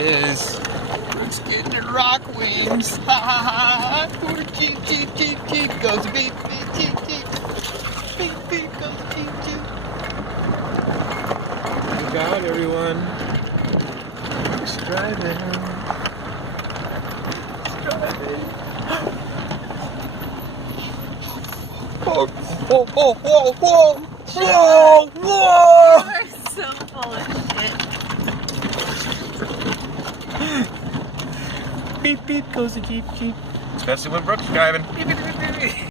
it is. Brooks getting the rock wings. Ha ha ha. Jeep, jeep, jeep, jeep. Goes a beep, beep, jeep, jeep. Beep, beep, goes a jeep, jeep. Look out, everyone. Brooks driving. Whoa, whoa, whoa, whoa, whoa, whoa, whoa! You are so full of shit. Beep, beep goes the Jeep, Jeep. Especially when Brooks driving. Beep, beep, beep, beep, beep.